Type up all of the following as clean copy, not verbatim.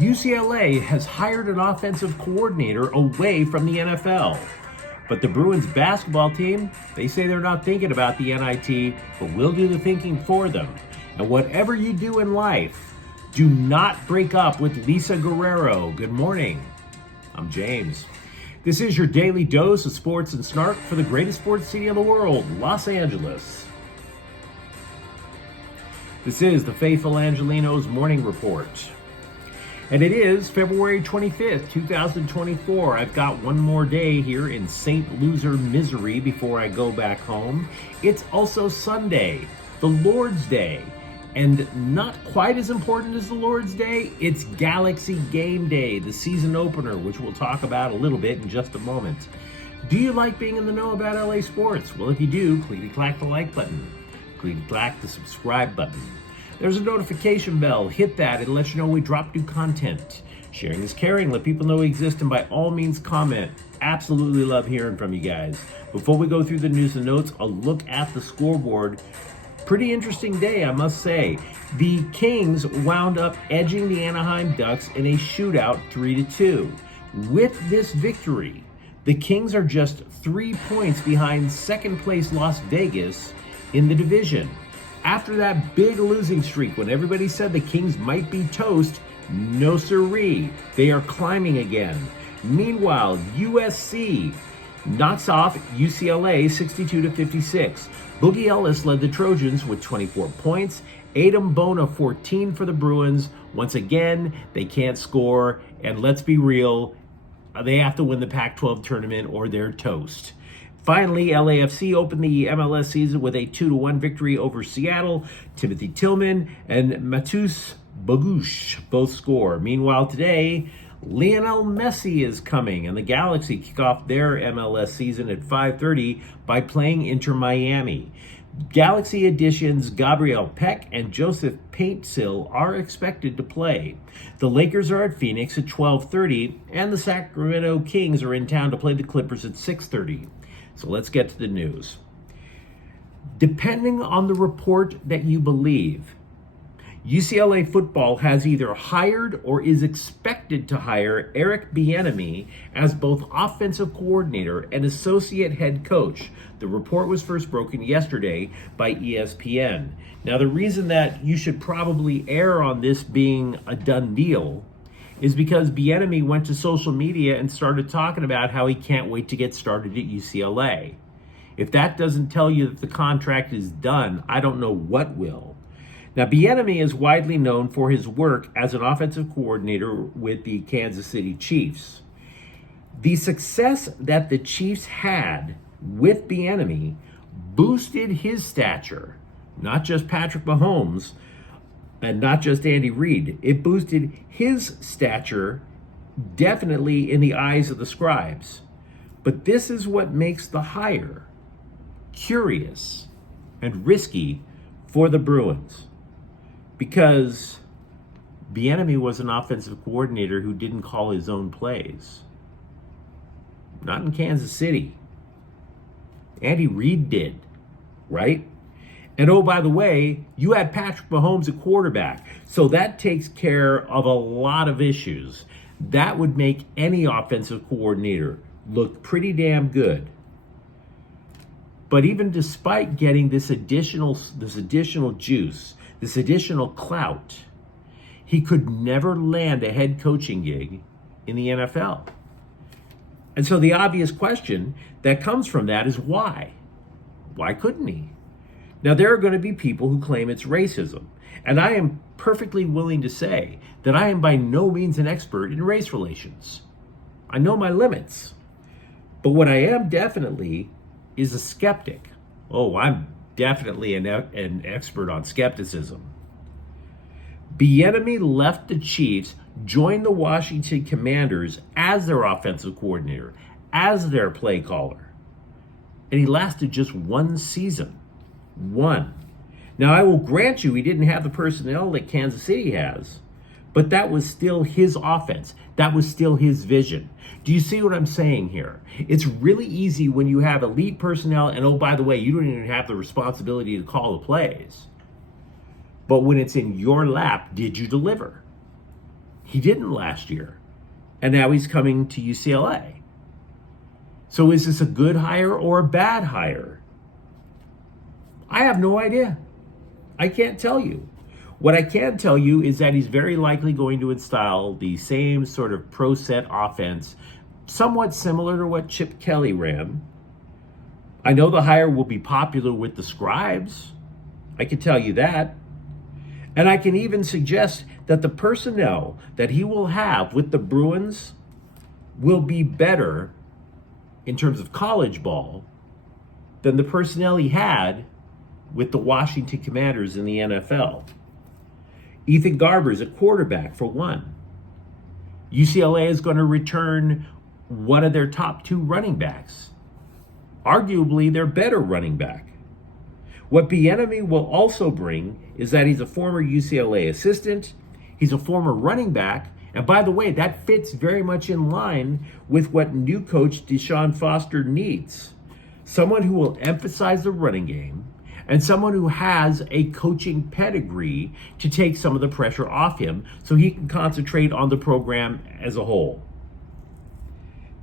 UCLA has hired an offensive coordinator away from the NFL. But the Bruins basketball team, they say they're not thinking about the NIT, but we'll do the thinking for them. And whatever you do in life, do not break up with Lisa Guerrero. Good morning. I'm James. This is your daily dose of sports and snark for the greatest sports city in the world, Los Angeles. This is the faithful Angelenos morning report. And it is February 25th, 2024. I've got one more day here in St. Loser misery before I go back home. It's also Sunday, the Lord's Day. And not quite as important as the Lord's Day, it's Galaxy Game Day, the season opener, which we'll talk about a little bit in just a moment. Do you like being in the know about LA sports? Well, if you do, clickety-clack the like button. Clickety-clack the subscribe button. There's a notification bell. Hit that. It'll let you know when we drop new content. Sharing is caring. Let people know we exist, and by all means, comment. Absolutely love hearing from you guys. Before we go through the news and notes, a look at the scoreboard. Pretty interesting day, I must say. The Kings wound up edging the Anaheim Ducks in a shootout 3-2. With this victory, the Kings are just 3 points behind second place Las Vegas in the division. After that big losing streak, when everybody said the Kings might be toast, no siree, they are climbing again. Meanwhile, USC knocks off UCLA 62-56. Boogie Ellis led the Trojans with 24 points. Bona 14 for the Bruins. Once again, they can't score, and let's be real, they have to win the Pac-12 tournament or they're toast. Finally, LAFC opened the MLS season with a 2-1 victory over Seattle. Timothy Tillman and Matus Bogusz both score. Meanwhile, today, Lionel Messi is coming, and the Galaxy kick off their MLS season at 5:30 by playing Inter Miami. Galaxy additions Gabriel Peck and Joseph Paintsil are expected to play. The Lakers are at Phoenix at 12:30, and the Sacramento Kings are in town to play the Clippers at 6:30. So let's get to the news. Depending on the report that you believe, UCLA football has either hired or is expected to hire Eric Bieniemy as both offensive coordinator and associate head coach. The report was first broken yesterday by ESPN. Now, the reason that you should probably err on this being a done deal is because Bieniemy went to social media and started talking about how he can't wait to get started at UCLA. If that doesn't tell you that the contract is done, I don't know what will. Now, Bieniemy is widely known for his work as an offensive coordinator with the Kansas City Chiefs. The success that the Chiefs had with Bieniemy boosted his stature, not just Patrick Mahomes, and not just Andy Reid. It boosted his stature definitely in the eyes of the scribes. But this is what makes the hire curious and risky for the Bruins. Because Bieniemy was an offensive coordinator who didn't call his own plays. Not in Kansas City. Andy Reid did, right? And oh, by the way, you had Patrick Mahomes at quarterback. So that takes care of a lot of issues. That would make any offensive coordinator look pretty damn good. But even despite getting this additional juice, this additional clout, he could never land a head coaching gig in the NFL. And so the obvious question that comes from that is why? Why couldn't he? Now, there are going to be people who claim it's racism, and I am perfectly willing to say that I am by no means an expert in race relations. I know my limits, but what I am definitely is a skeptic. Oh, I'm definitely an expert on skepticism. Bieniemy left the Chiefs, joined the Washington Commanders as their offensive coordinator, as their play caller, and he lasted just one season. One. Now, I will grant you he didn't have the personnel that Kansas City has, but that was still his offense. That was still his vision. Do you see what I'm saying here? It's really easy when you have elite personnel, and oh, by the way, you don't even have the responsibility to call the plays. But when it's in your lap, did you deliver? He didn't last year. And now he's coming to UCLA. So is this a good hire or a bad hire? I have no idea. I can't tell you. What I can tell you is that he's very likely going to install the same sort of pro set offense, somewhat similar to what Chip Kelly ran. I know the hire will be popular with the scribes. I can tell you that. And I can even suggest that the personnel that he will have with the Bruins will be better in terms of college ball than the personnel he had with the Washington Commanders in the NFL. Ethan Garber's a quarterback, for one. UCLA is going to return one of their top two running backs, arguably their better running back. What Bieniemy will also bring is that he's a former UCLA assistant, he's a former running back, and by the way, that fits very much in line with what new coach Deshaun Foster needs. Someone who will emphasize the running game, and someone who has a coaching pedigree to take some of the pressure off him so he can concentrate on the program as a whole.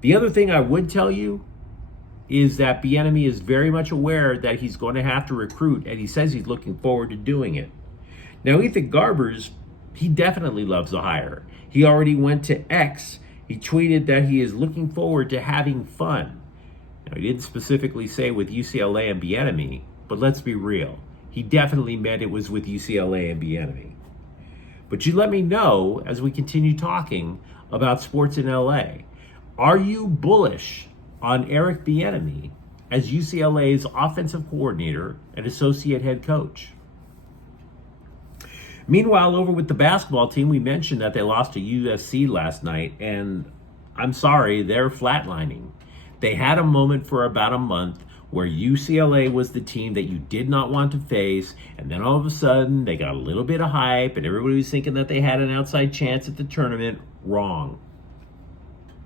The other thing I would tell you is that Bieniemy is very much aware that he's going to have to recruit, and he says he's looking forward to doing it. Now, Ethan Garbers, he definitely loves the hire. He already went to X. He tweeted that he is looking forward to having fun. Now, he didn't specifically say with UCLA and Bieniemy, but let's be real. He definitely meant it was with UCLA and Bieniemy. But you let me know as we continue talking about sports in LA. Are you bullish on Eric Bieniemy as UCLA's offensive coordinator and associate head coach? Meanwhile, over with the basketball team, we mentioned that they lost to USC last night, and I'm sorry, they're flatlining. They had a moment for about a month where UCLA was the team that you did not want to face, and then all of a sudden they got a little bit of hype and everybody was thinking that they had an outside chance at the tournament. Wrong.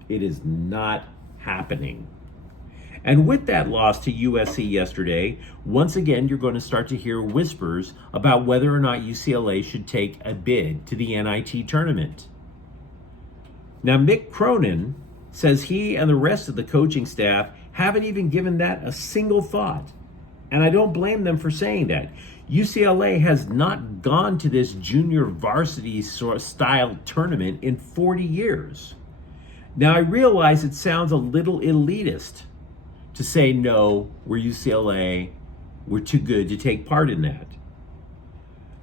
It is not happening. And with that loss to USC yesterday, once again you're going to start to hear whispers about whether or not UCLA should take a bid to the NIT tournament. Now, Mick Cronin says he and the rest of the coaching staff haven't even given that a single thought. And I don't blame them for saying that. UCLA has not gone to this junior varsity sort of style tournament in 40 years. Now, I realize it sounds a little elitist to say, no, we're UCLA, we're too good to take part in that.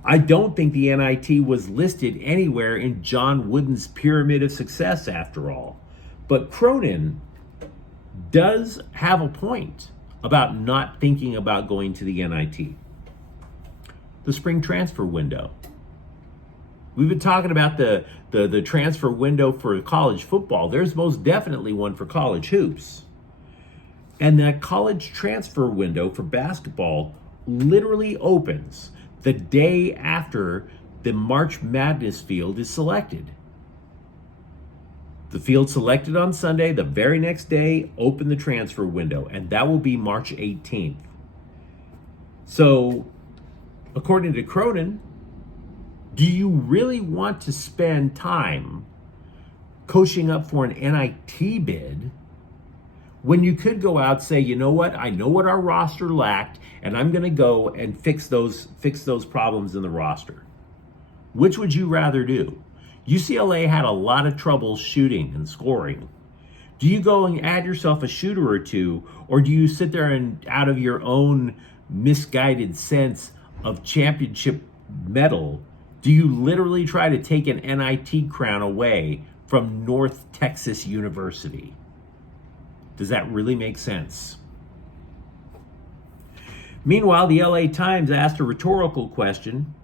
I don't think the NIT was listed anywhere in John Wooden's pyramid of success after all. But Cronin does have a point about not thinking about going to the NIT. The spring transfer window. We've been talking about the transfer window for college football. There's most definitely one for college hoops. And that college transfer window for basketball literally opens the day after the March Madness field is selected. The field selected on Sunday, the very next day, open the transfer window, and that will be March 18th. So, according to Cronin, do you really want to spend time coaching up for an NIT bid when you could go out and say, you know what, I know what our roster lacked, and I'm going to go and fix those problems in the roster? Which would you rather do? UCLA had a lot of trouble shooting and scoring. Do you go and add yourself a shooter or two, or do you sit there and out of your own misguided sense of championship medal, do you literally try to take an NIT crown away from North Texas University? Does that really make sense? Meanwhile, the LA Times asked a rhetorical question.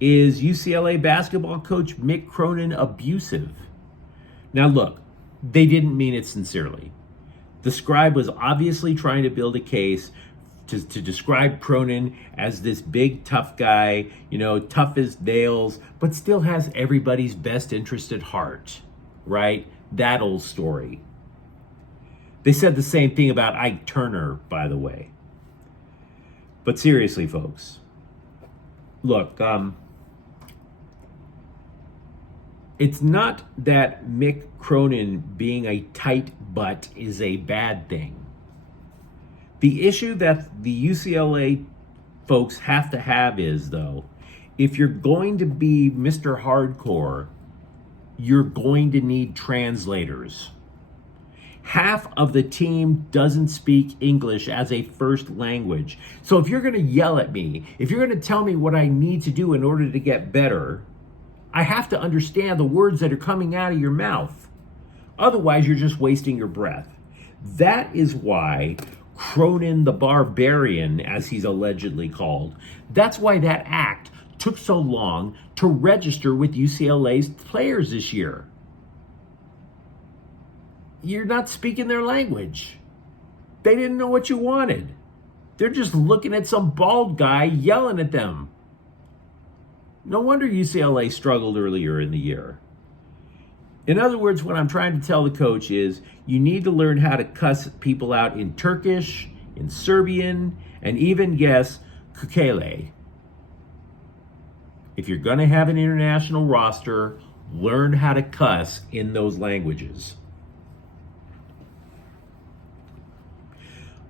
Is UCLA basketball coach Mick Cronin abusive? Now look, they didn't mean it sincerely. The scribe was obviously trying to build a case to describe Cronin as this big tough guy, tough as nails, but still has everybody's best interest at heart, right? That old story. They said the same thing about Ike Turner, by the way. But seriously, folks, look, It's not that Mick Cronin being a tight butt is a bad thing. The issue that the UCLA folks have to have is, though, if you're going to be Mr. Hardcore, you're going to need translators. Half of the team doesn't speak English as a first language. So if you're going to yell at me, if you're going to tell me what I need to do in order to get better, I have to understand the words that are coming out of your mouth. Otherwise, you're just wasting your breath. That is why Cronin the Barbarian, as he's allegedly called, that's why that act took so long to register with UCLA's players this year. You're not speaking their language. They didn't know what you wanted. They're just looking at some bald guy yelling at them. No wonder UCLA struggled earlier in the year. In other words, what I'm trying to tell the coach is you need to learn how to cuss people out in Turkish, in Serbian, and even, yes, Kukele. If you're going to have an international roster, learn how to cuss in those languages.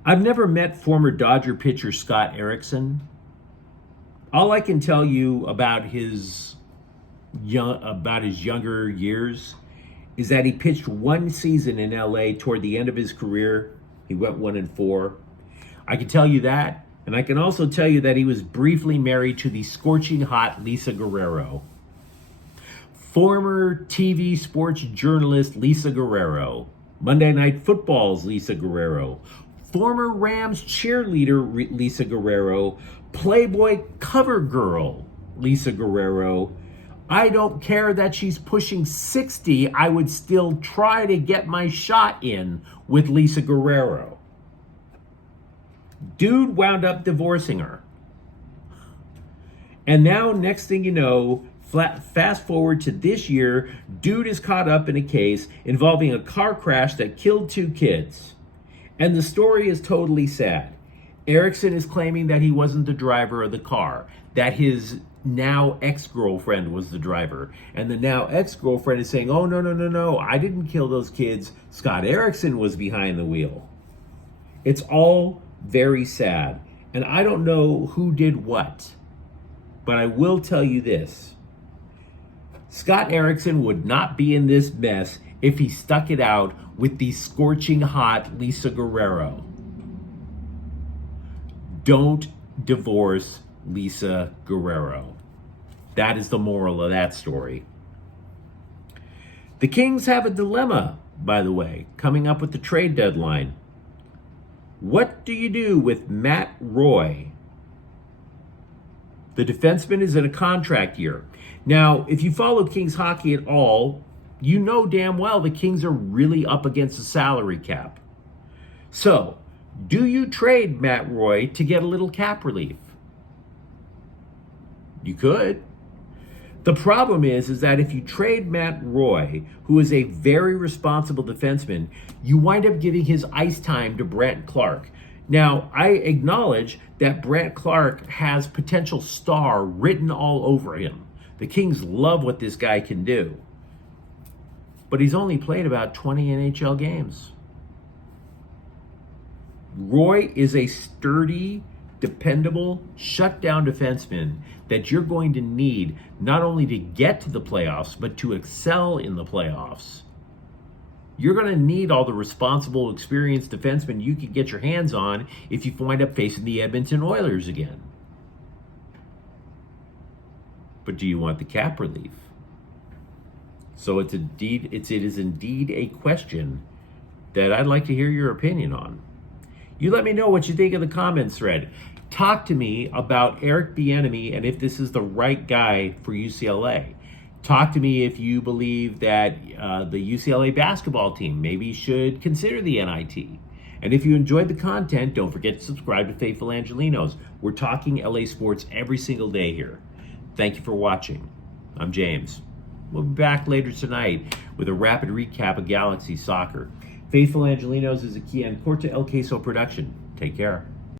I've never met former Dodger pitcher Scott Erickson. All I can tell you about his younger years is that he pitched one season in LA toward the end of his career. He went 1-4. I can tell you that, and I can also tell you that he was briefly married to the scorching hot Lisa Guerrero. Former TV sports journalist Lisa Guerrero. Monday Night Football's Lisa Guerrero. Former Rams cheerleader Lisa Guerrero. Playboy cover girl Lisa Guerrero. I don't care that she's pushing 60. I would still try to get my shot in with Lisa Guerrero. Dude wound up divorcing her. And now, next thing you know, fast forward to this year, dude is caught up in a case involving a car crash that killed 2 kids. And the story is totally sad. Erickson is claiming that he wasn't the driver of the car, that his now ex-girlfriend was the driver. And the now ex-girlfriend is saying, oh, no, I didn't kill those kids. Scott Erickson was behind the wheel. It's all very sad. And I don't know who did what, but I will tell you this. Scott Erickson would not be in this mess if he stuck it out with the scorching hot Lisa Guerrero. Don't divorce Lisa Guerrero. That is the moral of that story. The Kings have a dilemma, by the way, coming up with the trade deadline. What do you do with Matt Roy? The defenseman is in a contract year. Now, if you follow Kings hockey at all, you know damn well the Kings are really up against the salary cap. So, do you trade Matt Roy to get a little cap relief? You could. The problem is that if you trade Matt Roy, who is a very responsible defenseman, you wind up giving his ice time to Brant Clark. Now, I acknowledge that Brant Clark has potential star written all over him. The Kings love what this guy can do. But he's only played about 20 NHL games. Roy is a sturdy, dependable, shutdown defenseman that you're going to need not only to get to the playoffs, but to excel in the playoffs. You're going to need all the responsible, experienced defensemen you can get your hands on if you wind up facing the Edmonton Oilers again. But do you want the cap relief? So it is indeed a question that I'd like to hear your opinion on. You let me know what you think in the comments thread. Talk to me about Eric Bieniemy and if this is the right guy for UCLA. Talk to me if you believe that the UCLA basketball team maybe should consider the NIT. And if you enjoyed the content, don't forget to subscribe to Faithful Angelenos. We're talking LA sports every single day here. Thank you for watching. I'm James. We'll be back later tonight with a rapid recap of Galaxy soccer. Faithful Angelenos is a Kian Corta El Queso production. Take care.